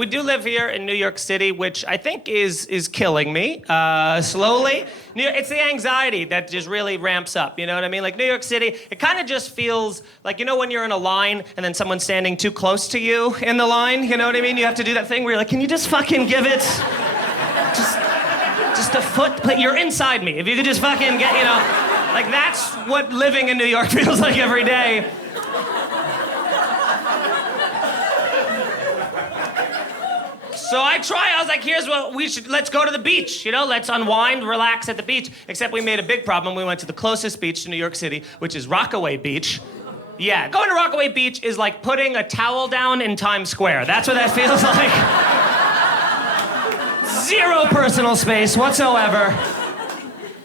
we do live here in New York City, which I think is killing me slowly. It's the anxiety that just really ramps up, you know what I mean? Like New York City, it kind of just feels like, you know when you're in a line and then someone's standing too close to you in the line, you know what I mean? You have to do that thing where you're like, can you just fucking give it just a foot? You're inside me. If you could just fucking get, you know, like that's what living in New York feels like every day. So I was like, here's what let's go to the beach, you know, let's unwind, relax at the beach. Except we made a big problem. We went to the closest beach to New York City, which is Rockaway Beach. Yeah, going to Rockaway Beach is like putting a towel down in Times Square. That's what that feels like. Zero personal space whatsoever.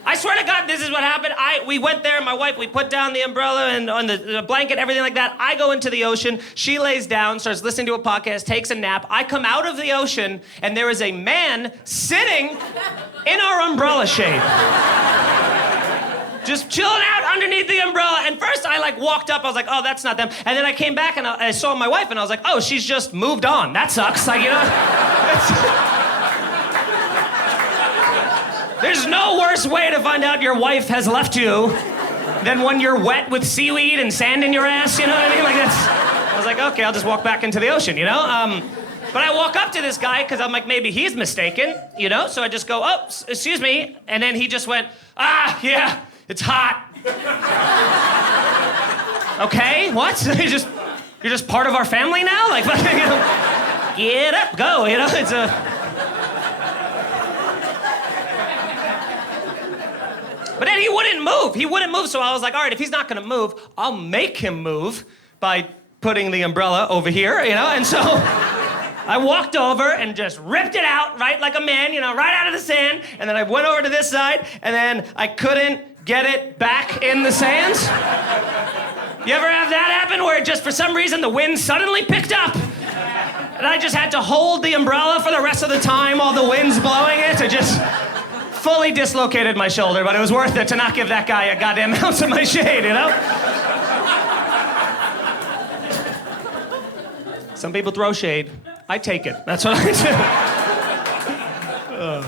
I swear to God, this is what happened. We went there, my wife, we put down the umbrella and on the blanket, everything like that. I go into the ocean. She lays down, starts listening to a podcast, takes a nap. I come out of the ocean, and there is a man sitting in our umbrella shade. Just chilling out underneath the umbrella. And first I like walked up, I was like, oh, that's not them. And then I came back and I saw my wife and I was like, oh, she's just moved on. That sucks. Like, you know? There's no worse way to find out your wife has left you than when you're wet with seaweed and sand in your ass, you know what I mean? Like that's, I was like, okay, I'll just walk back into the ocean, you know? But I walk up to this guy because I'm like, maybe he's mistaken, you know? So I just go, oh, excuse me. And then he just went, yeah, it's hot. Okay, what? You're just part of our family now? Like, you know, get up, go, you know? It's a... But then he wouldn't move. He wouldn't move, so I was like, all right, if he's not gonna move, I'll make him move by putting the umbrella over here, you know? And so I walked over and just ripped it out, right, like a man, you know, right out of the sand. And then I went over to this side, and then I couldn't get it back in the sands. You ever have that happen where just for some reason the wind suddenly picked up? And I just had to hold the umbrella for the rest of the time while the wind's blowing it to just... fully dislocated my shoulder, but it was worth it to not give that guy a goddamn ounce of my shade, you know? Some people throw shade. I take it. That's what I do.